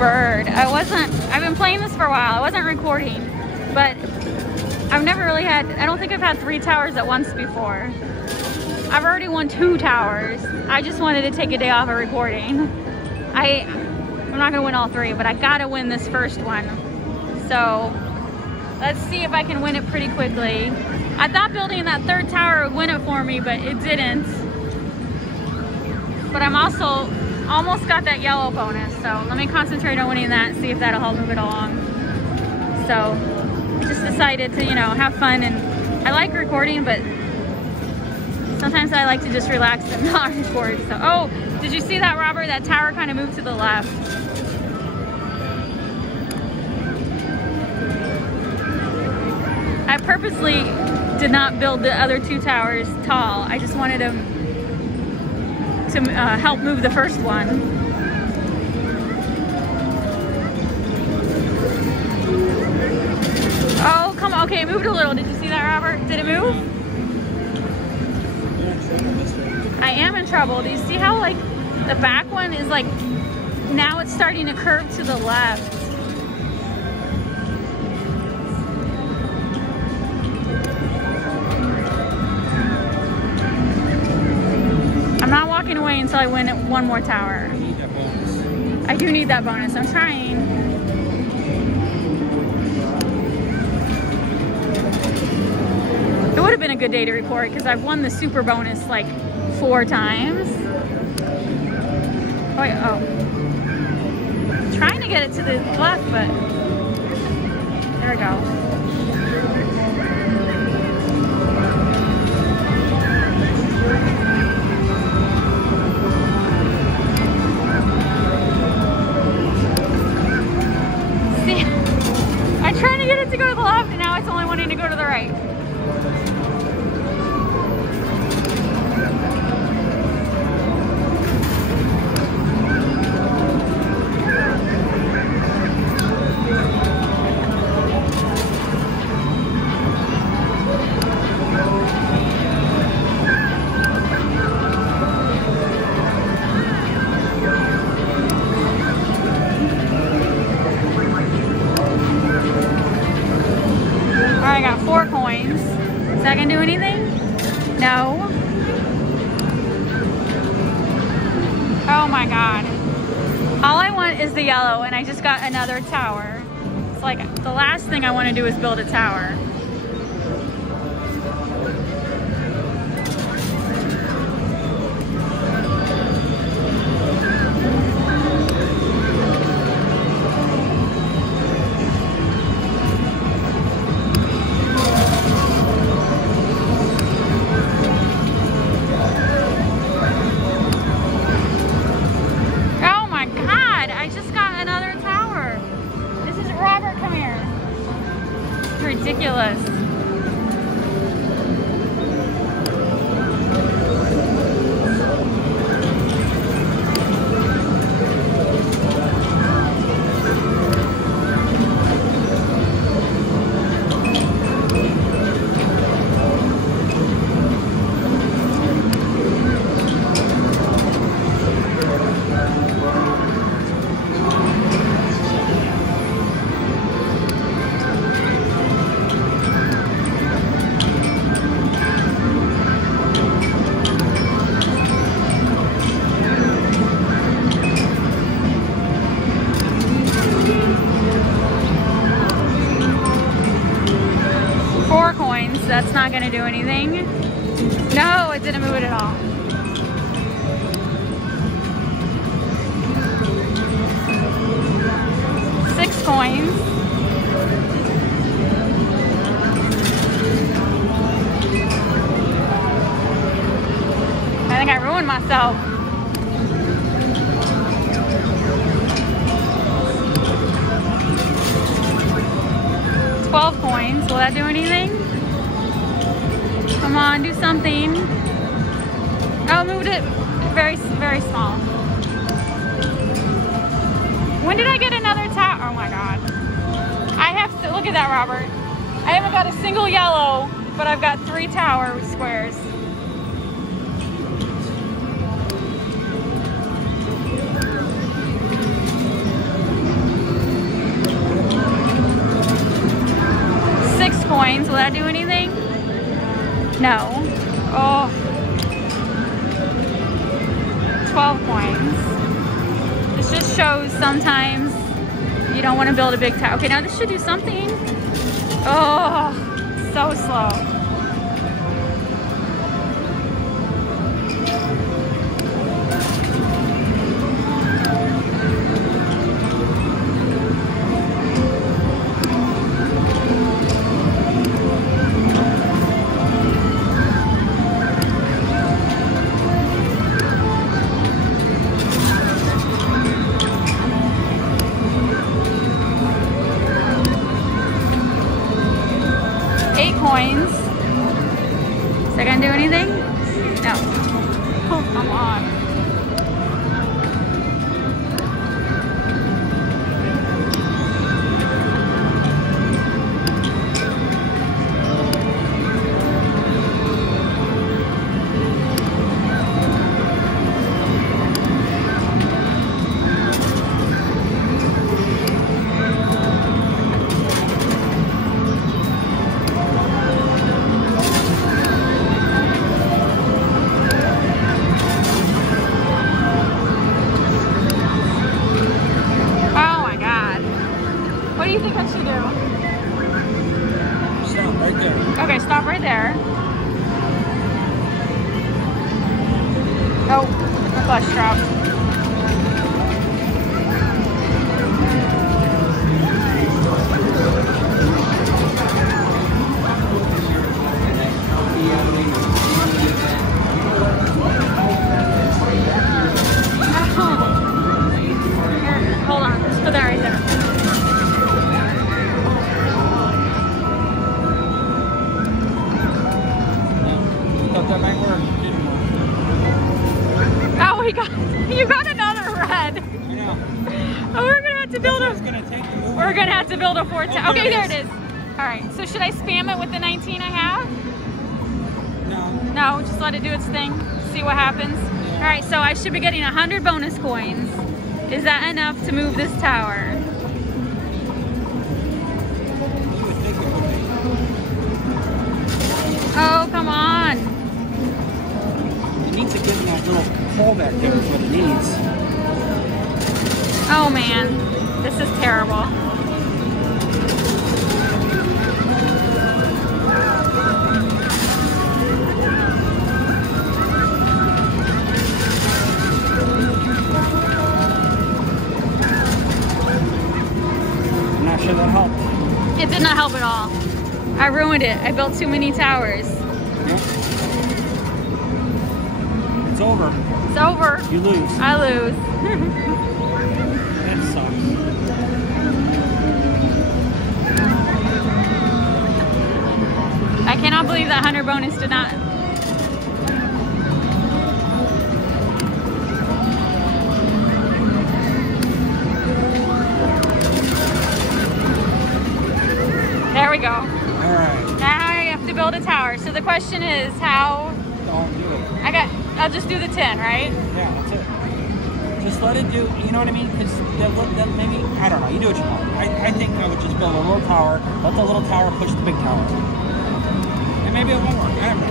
bird. I've been playing this for a while. I wasn't recording, but I've never really had, I don't think I've had 3 towers at once before. I've already won 2 towers. I just wanted to take a day off of recording. I'm not gonna win all 3, but I gotta win this first one. So let's see if I can win it pretty quickly. I thought building that 3rd tower would win it for me, but it didn't. But I'm also almost got that yellow bonus, so let me concentrate on winning that and see if that'll help move it along. So just decided to, you know, have fun, and I like recording, but sometimes I like to just relax and not record. So, oh, did you see that, Robert? That tower kind of moved to the left. I purposely did not build the other 2 towers tall. I just wanted them to help move the first one. Oh, come on. Okay, it moved a little. Did you see that, Robert? Did it move? I am in trouble. Do you see how, like, the back one is like, now it's starting to curve to the left. I'm not walking away until I win 1 more tower. You need that bonus. I do need that bonus. I'm trying. It would have been a good day to record because I've won the super bonus like 4 times. Oh, wait, oh. I'm trying to get it to the left, but there we go. To go to the left, and now it's only wanting to go to the right. I got 4 coins. Is that gonna do anything? No. Oh my god. All I want is the yellow, and I just got another tower. It's like the last thing I want to do is build a tower. Ridiculous. That's not gonna do anything. No, it didn't move it at all. Six coins. I think I ruined myself. $12 coins. Will that do anything? Come on, do something. Oh, moved it very, very small. When did I get another tower? Oh my god. I have to, look at that, Robert. I haven't got a single yellow, but I've got 3 tower squares. No. Oh. 12 coins. This just shows sometimes you don't want to build a big tower. Okay, now this should do something. Oh, so slow. Coins. Is that gonna do anything? No. Oh, come on. What do you think I should do? Stop right there. Okay, stop right there. Oh, my bus dropped. Here, hold on. Let's put that right there. That might work. Oh, you got another red. I know. Oh, we're gonna have to build It's gonna take you. We're gonna have to build a fort. Oh, Okay, there it is. All right. So should I spam it with the 19 I have? No. No, just let it do its thing. See what happens. Yeah. All right. So I should be getting 100 bonus coins. Is that enough to move this tower? You would think it would be. Oh, come on. It needs to get in that little hole back there is what it needs. Oh man, this is terrible. I'm not sure that helped. It did not help at all. I ruined it. I built too many towers. Yep. It's over. It's over. You lose. I lose. That sucks. I cannot believe that 100 bonus did not. There we go. All right. Now I have to build a tower. So the question is how... Don't do it. I'll just do the 10, right? Yeah, that's it. Just let it do, you know what I mean? Because that maybe, I don't know, you do what you want. I think I would just build a little tower, let the little tower push the big tower. And maybe it won't work. I don't know.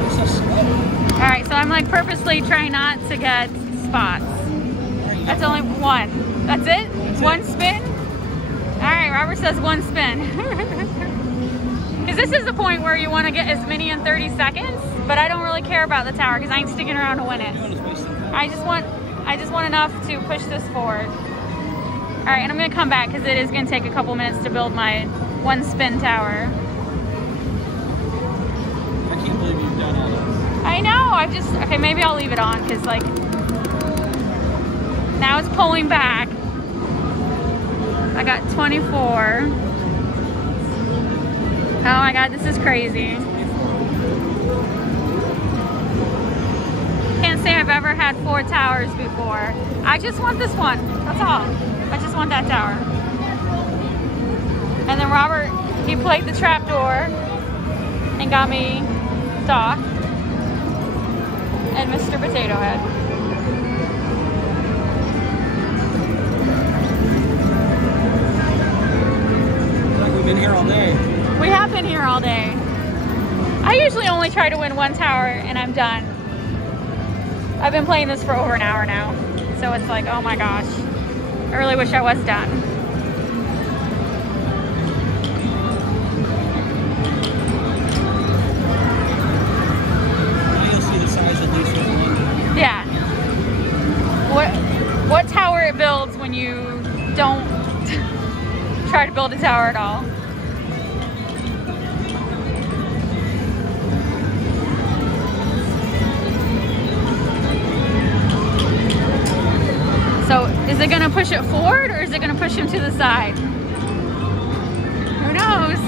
That's so slow. Alright, so I'm like purposely trying not to get spots. That's only one. That's it? One spin? Alright, Robert says one spin. Because this is the point where you want to get as many in 30 seconds, but I don't really care about the tower because I ain't sticking around to win it. I just want enough to push this forward. Alright, and I'm going to come back because it is going to take a couple minutes to build my one spin tower. I can't believe you've done all this. I know, okay, maybe I'll leave it on because like, now it's pulling back. I got 24. Oh my God, this is crazy. Can't say I've ever had 4 towers before. I just want this one, that's all. I just want that tower. And then Robert, he played the trapdoor and got me Doc and Mr. Potato Head. We've been here all day. We have been here all day. I usually only try to win one tower and I'm done. I've been playing this for over an hour now. So it's like, oh my gosh. I really wish I was done. Now you'll see the size of these ones. Yeah. What tower it builds when you don't try to build a tower at all. So is it gonna push it forward or is it gonna push him to the side? Who knows?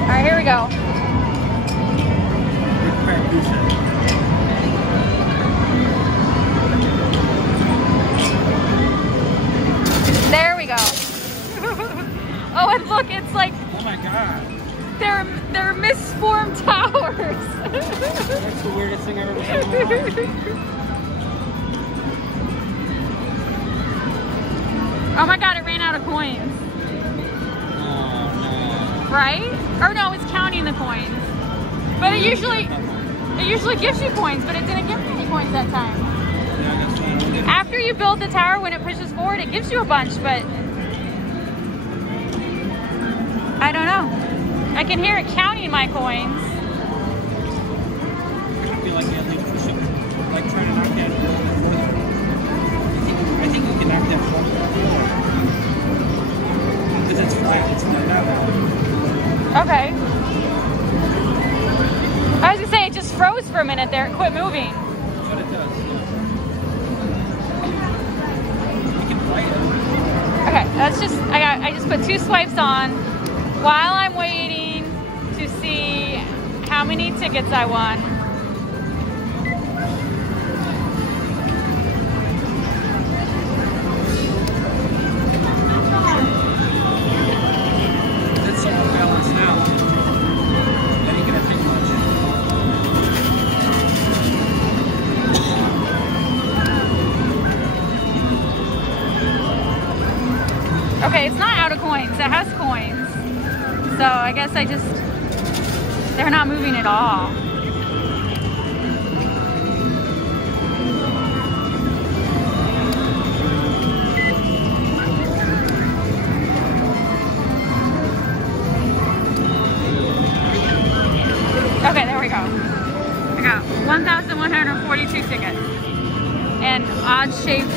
All right, here we go. There we go. Oh, and look, it's like, Oh my god. they're misformed towers. That's the weirdest thing I've ever seen in my life. Oh my god, it ran out of coins. Oh no. Right? Or no, it's counting the coins. But it usually gives you coins, but it didn't give me any coins that time. Yeah, that's not. After you build the tower, when it pushes forward, it gives you a bunch, but I don't know. I can hear it counting my coins. I feel like you at least push it, like trying to knock that a little bit further. I think you can knock that further. Because it's flat, it's not that loud. Okay. I was gonna say, it just froze for a minute there. It quit moving. That's what it does. You can play it. Okay, that's just, I just put 2 swipes on while I'm waiting to see how many tickets I won. It's so balanced now. That ain't gonna take much. Okay, it's not out of coins. It has coins. So I guess they're not moving at all. Okay, there we go. I got 1,142 tickets. And odd-shaped